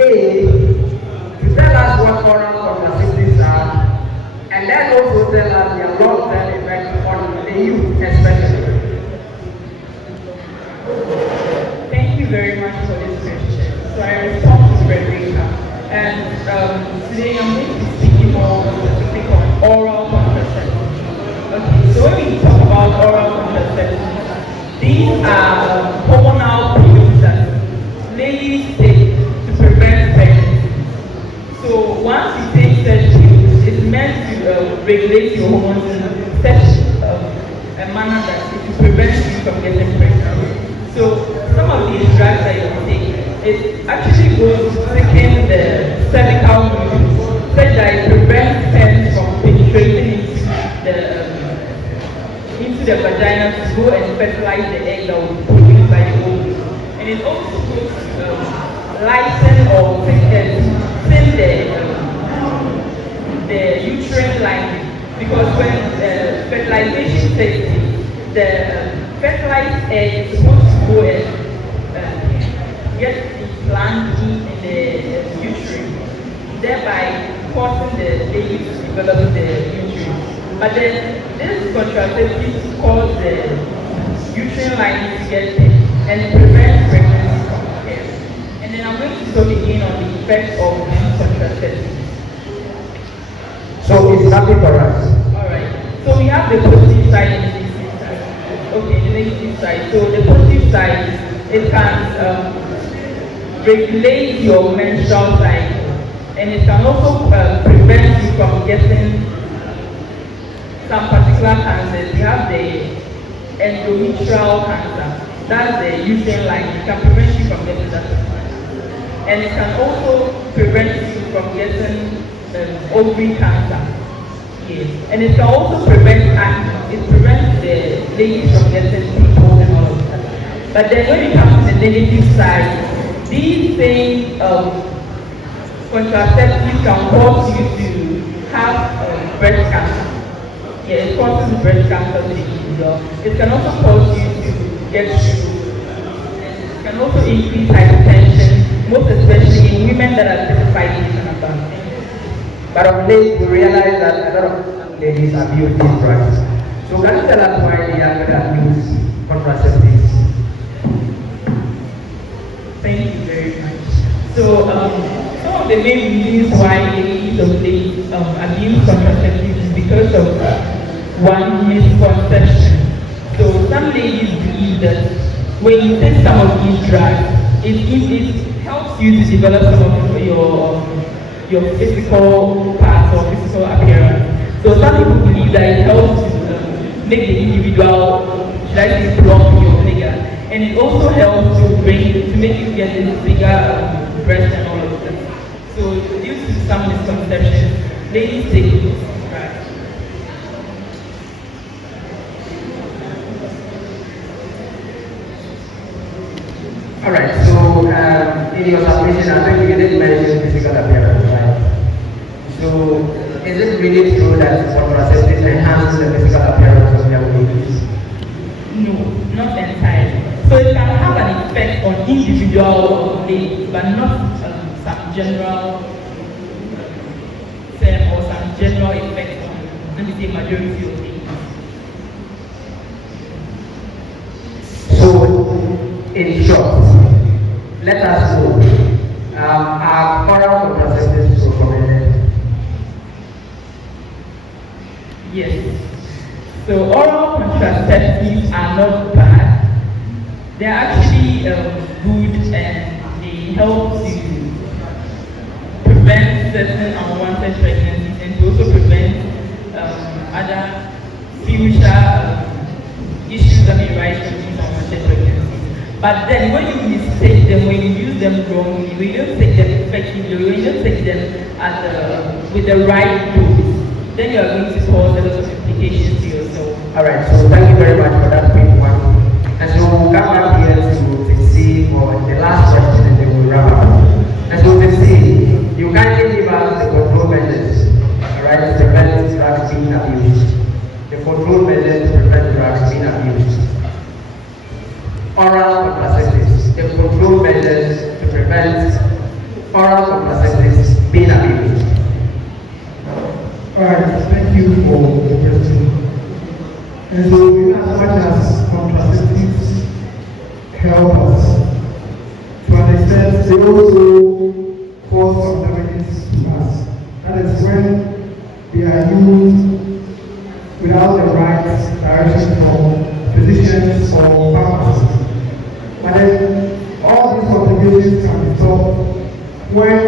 A to tell us what oral contraceptives are, and then also tell us their long-term effects on the youth especially. Thank you very much for this question. So I respond to Frederica, and today I'm going to be speaking more specific on oral contraception. Okay, so when we talk about oral contraception, these are hormonal pills that ladies take to prevent pregnancy. So once you take such pills, it's meant to regulate your hormones in such a manner that it will prevent you from getting pregnant. So some of these drugs that you take, it actually goes to thicken the cervical mucus, such that it prevents sperm from penetrating into the vagina to go and fertilize the egg that will be produced by the ovary. And it also goes to lighten or thin the uterine lining, because when fertilization takes place, the fertilized egg is supposed to go and get implanted in the uterine, thereby causing the baby to develop the uterine. But then this contraceptive causes the uterine lining to get thin and prevents pregnancy from occurring. And then I'm going to talk again on the effects of these contraceptives. So it's happy for us. Alright. So we have the positive side and the negative side. Okay, the negative side. So the positive side, it can regulate your menstrual cycle, and it can also prevent you from getting some particular cancers. We have the endometrial cancer. That's the uterine lining. It can prevent you from getting that cancer. And it can also prevent you from getting ovary cancer. Yes. And it can also prevent acne. It prevents the ladies from getting pimples and all of that. But then when it comes to the negative side, these same contraceptives can cause you to have breast cancer. Yeah, it causes breast cancer to the individual. It can also cause you to get sugar. And it can also increase hypertension, most especially in women that are 35 years and above. But of late, we realize that a lot of ladies abuse these drugs. So can you tell us why the young women abuse contraceptives? Thank you very much. So some of the main reasons why ladies of late abuse contraceptives is because of one, misconception. So some ladies believe that when you take some of these drugs, it helps you to develop some of your physical parts or physical appearance. So some people believe that it helps to make the individual, should I say, plump your figure, and it also helps to make you get this bigger breast and all of that. So due to some misconceptions, ladies take this drugs. Alright, so in your submission, I think you did mention physical appearance, right? So is it really true that contraceptives enhance the physical appearance of young ladies? No, not entirely. So it can have an effect on individual ladies, but not some general term or some general effect on, let me say, majority of ladies. So, in short, let us know, are oral contraceptives recommended? Yes. So oral contraceptives are not bad. They're actually good, and they help to prevent certain unwanted pregnancies and to also prevent other future issues that may rise from these unwanted pregnancies. But then when you mistake them, when you use them wrongly, when you don't take them effectively, when you don't take them with the right dose, then you are going to cause a lot of implications to yourself. Alright, so thank you very much for that quick one. And so we'll come back here to see for the last question and then we'll wrap up. And so to see, you kindly give us the control measures, alright, to prevent drugs being abused. The control measures to prevent drugs being abused. Oral contraceptives, the control measures to prevent oral you for the question. And so, in as much as contraceptives help us, to an extent, they also cause some damages to us. That is when they are used without the right direction from physicians or pharmacists. But then all these complications can be solved when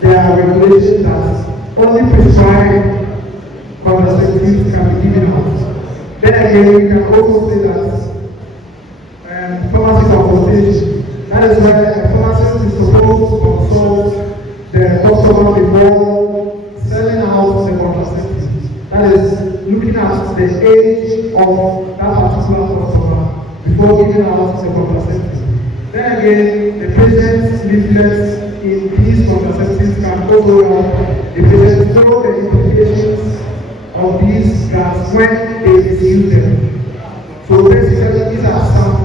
there are regulations that only prescribed contraceptives can be given out. Then again, we can also say that pharmacy consultation, that is where a pharmacist is supposed to consult the customer before selling out the contraceptives. That is looking at the age of that particular customer before giving out the contraceptives. Then again, the patient's leaflets in these contraceptives can also help the patient know the implications of these drugs when they misuse them. So basically, these are some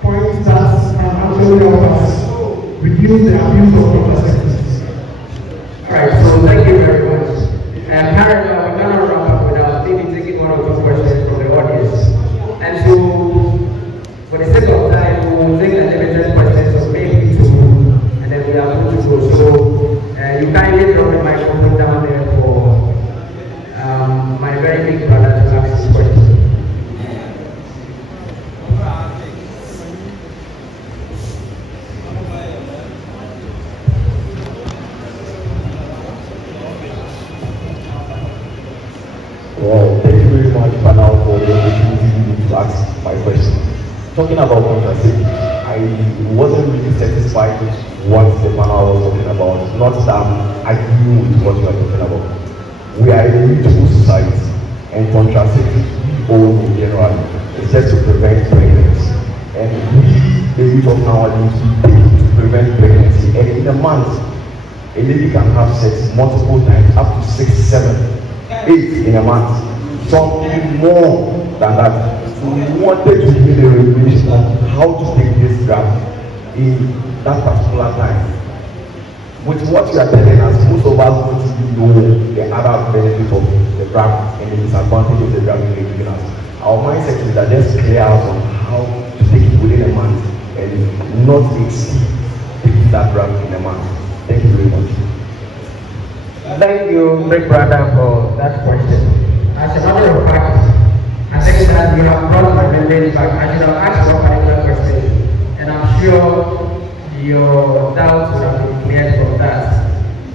points that can actually help us reduce the abuse of contraceptives. Alright, so thank you very much. However, we're going to wrap up without maybe taking one or two questions from the audience. And so, for the sake of time, we will take the limited questions of maybe two, and then we are going to go. So, you kindly drop the microphone down there for my very big brother to ask his question. Well, thank you very much, panel, for the opportunity to ask my question. Talking about contraceptives, I wasn't really satisfied with what the panel was talking about. Not that I agree with what you are talking about. We are a youthful society, and contraceptives we own in general is just to prevent pregnancy. And we, the youth of nowadays, we take it to prevent pregnancy. And in a month, a lady can have sex multiple times, up to 6, 7, 8 in a month. Some even more than that. So we wanted to give a regulation on how to take this drug in that particular time. With what you are telling us, most of us don't know the other benefits of the drug and the disadvantage of the drug you are giving us. Our mindset is that just clear out on how to take it within a month and not exceed taking that drug in a month. Thank you very much. Thank you, big brother, for that question. As a matter of fact, I think that you have brought my memory back. I should have asked one particular question, and I'm sure your doubts would have been cleared from that.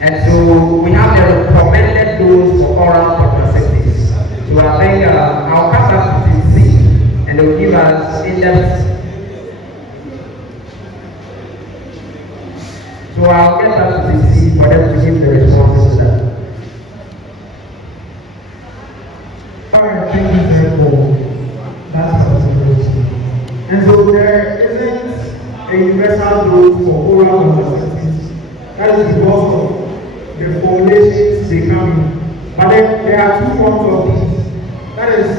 And so we have the recommended dose for oral contraceptives. So I think I'll come back to TC, and they'll give us in-depth. So I'll get back to TC for them to give the responses to that. Alright, thank you, sir, for that consideration. And so there isn't a universal dose for oral contraceptives. That is because of the formulations they come in. But then there are two forms of these. That is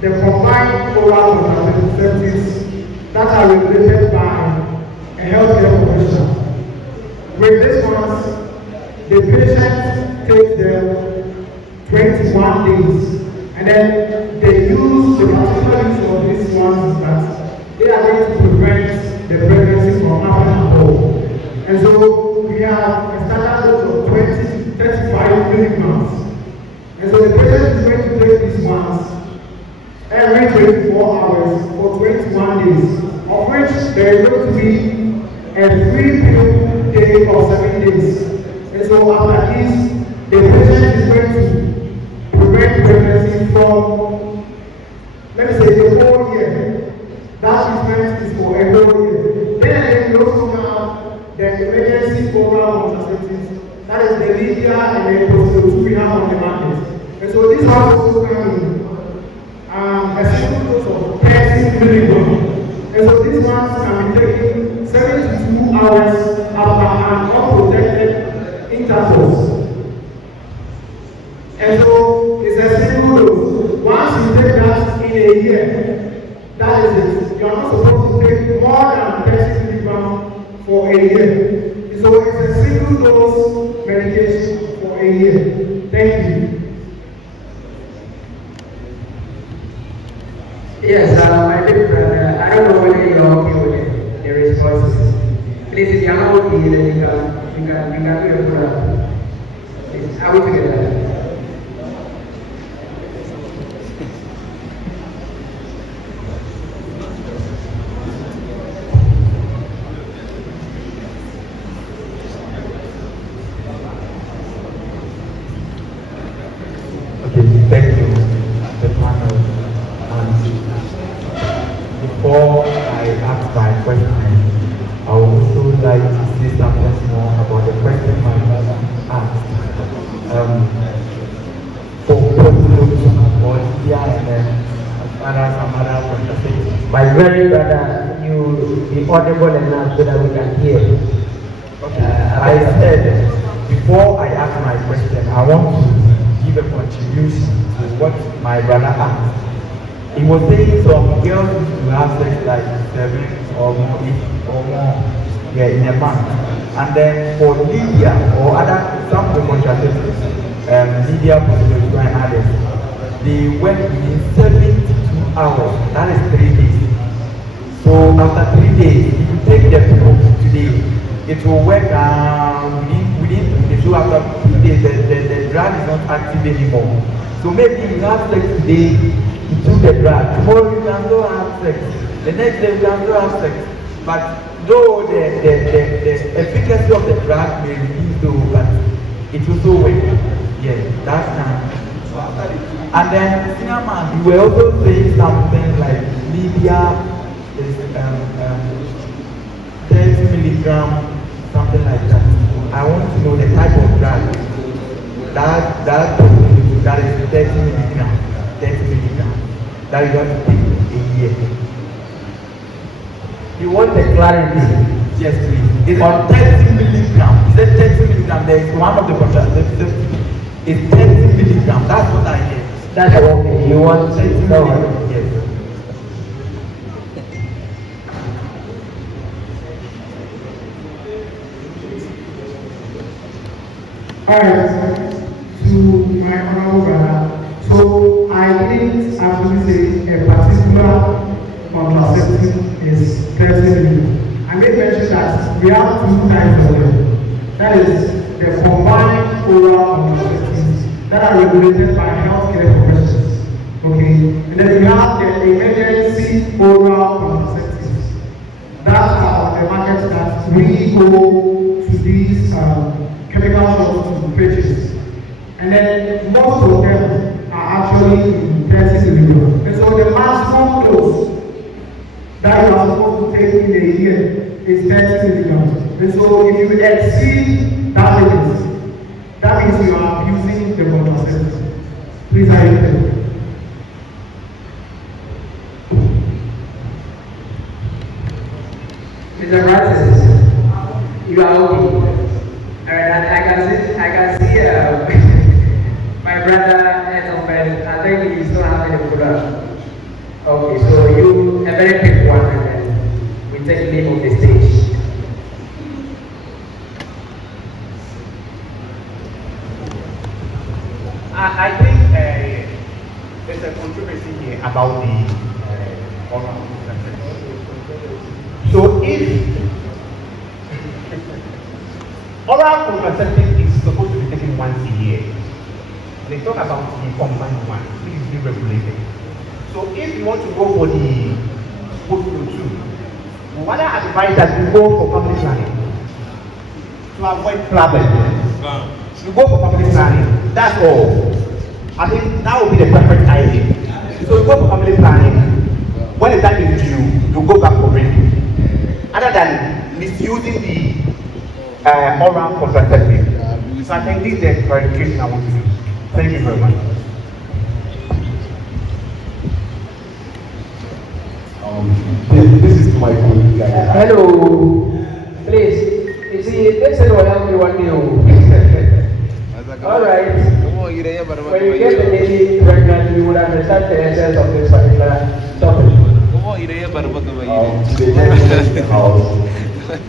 the combined oral contraceptives that are regulated by a healthcare professional. With this ones, the patient takes them 21 days. And then they use the particular use of these ones that they are going to prevent the pregnancy from happening at all. And so we have a standard dose of 20 to 35 milligrams. And so the patient is going to take these ones every 24 hours for 21 days, of which there is going to be a free pill day of 7 days. And so after this, the patient is going to prevent pregnancy from, let me say, the whole year. That treatment is for a whole year. Then again, we also have the emergency oral contraceptives. That is the Lydia and the Prostate we have on the market. And so this one also comes in a single dose of 30 milligrams. And so these ones can be taken 72 hours after an unprotected intercourse. And so it's a single dose. Once you take that in a year, that is it. You are not supposed to take more than 30 milligrams for a year. So it's a single dose medication for for a year. Thank you. Yes, my big brother, I don't know whether you're okay with the responses. Please, if you're not okay, then you can do your program. Please, are we together? Okay, thank you, the panel. And before I ask my question, I would also like to say something more about the question my brother asked. For personal or and then some other conversations. My very brother, you be audible enough so that we can hear. Okay. I said before I ask my question, I want to give a contribution to what my brother asked. He was saying some girls used to have sex like 7 or more, 8 or more, yeah, in a month. And then for Lydia or other, some of the contraceptives, Lydia, Posology and others, they work within 72 hours. That is 3 days. So after 3 days, if you take the pill today, it will work within 2 days. So after 2 days, the drug is not active anymore. So maybe you have sex today, you took the drug. Tomorrow you can still have sex. The next day you can still have sex. But though the efficacy of the drug may reduce though, but it will still work. Yeah, that's time. And then senior man, you were also saying something like Lydia is 30 milligram, something like that. I want to know the type of drug that is 30 milligram, 30 milligram, that you have to take a year. You want the clarity? Yes, please. It's on 30 milligram. Is it 30 milligram? There is one of the contraceptives. It's 30 milligram. That's what I hear. That's okay. You want 30 milligram? Yes. Alright, to my honorable brother. So I didn't actually say a particular contraceptive is 30 milligram. I made mention that we have 2 types of them. That is the combined oral contraceptives that are regulated by healthcare professionals. Okay, and then we have the emergency oral contraceptives that are on the market that we go to these chemical shops to purchase. And then most of them are actually in 30 milligram. And so the maximum dose that you are supposed to take in a year is 30 milligrams. And so if you exceed that limit, that means you are abusing the contraceptive. Please are you clear? Mr. Francis, you are okay. I can see my brother and I think he's not having a program. Okay, so you a very quick one and then we take leave of the stage. I think there's a controversy here about the oral contraceptive. So if oral contraceptive is supposed to be taken once a year, they talk about the combined one, which is being regulated. So if you want to go for the Postpro 2, we rather advise that you go for family planning to avoid problem. You go for family planning, that's all. I think that would be the perfect idea. So you go for family planning, when the time is due, you go back for it. Other than misusing the oral contraceptive. So I think this is the clarification I want to do. Thank you very much. This is to my colleague. Hello, please. You see, this is what help you one day. All right. When you get the lady pregnant, you would understand the essence of this particular topic.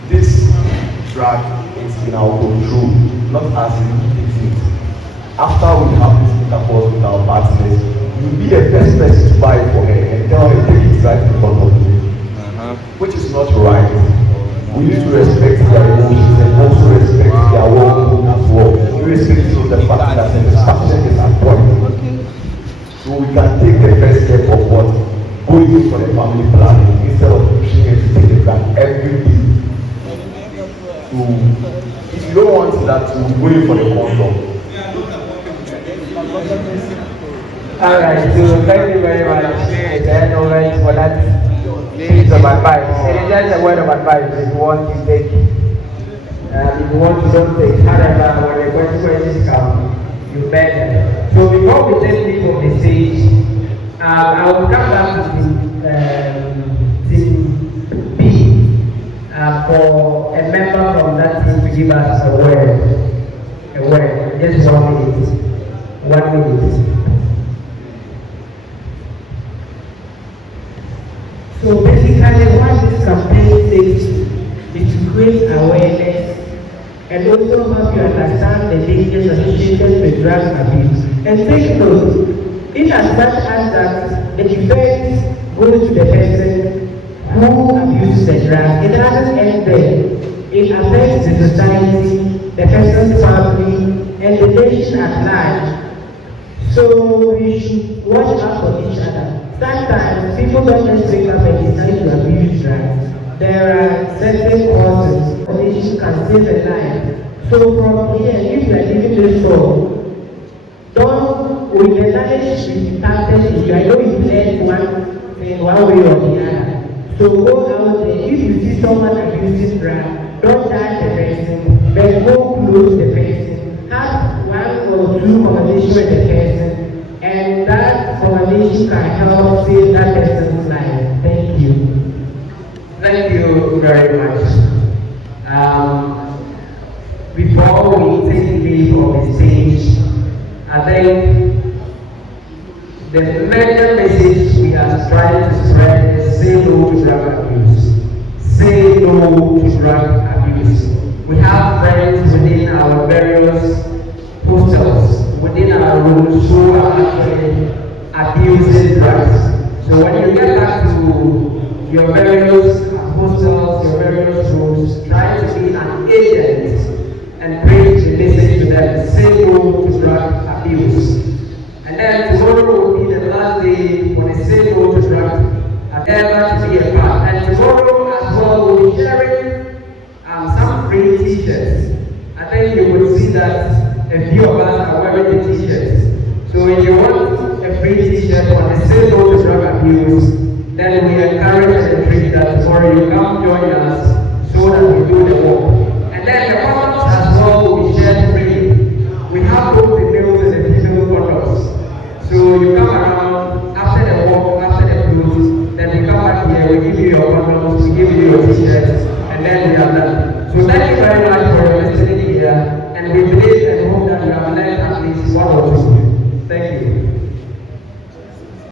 This drug is in our control, not as we take it. after we have this intercourse with our partners, you'll be the first person to buy it for her and tell her take it right in front of you, which is not right. We need to respect their emotions and also respect their well-being as well, irrespective of the fact that satisfaction is at point. So we can take the first step of what? Going in for the family planning instead of pushing it to take the plan every day. So if you don't want that, to go in for the condom. Alright, so thank you very much. Then over for that piece of advice. It is just a word of advice. If you want to take, if you want to don't take. However, when the consequences come, you better. So before we take people on the stage, I will come back to team B for a member from that team to give us a word. Just 1 minute. 1 minute. So basically what this campaign says is to create awareness and also help you understand the dangers associated with drug abuse. And take note, in as much as that the effect goes to the person who abuses the drug, it doesn't end there. It affects the society, the person's family, and the nation at large. So we should watch out for each other. Sometimes people don't just wake up and decide to abuse drugs. There are certain causes which can save a life. So from here, if you are living this role, don't, with the knowledge we started, I know you learn one thing one way or the other. So go out there, if you see someone abusing drugs, don't judge the person, but go close the person. Have 1 or 2 conversations with the person, and that conversation can help save that person's life. Thank you. Thank you very much. Before we take leave of the stage, I think the major message we are trying to spread is say no to drug abuse. Say no to drug abuse. We have friends within our various hostels, within our rooms who are actually abusing drugs. So when you get back to your various hostels, your various rooms, try to be an agent and preach the message to them, say no to drug abuse. And then tomorrow will be the last day when they say no to drug abuse to be a part. And tomorrow as well we'll be sharing some free t-shirts. I think you will see that a few of us are wearing the t-shirts. So if you want a free t-shirt on the say no to drug abuse, then we encourage and encourage that tomorrow you come join us so that we do the work. And then the condoms as well will be shared freely. We have both the males and the female condoms. So you come around after the walk, after the cruise, then we come back here, we give you your condoms, we give you your t-shirts, and then we are done. So thank you very much.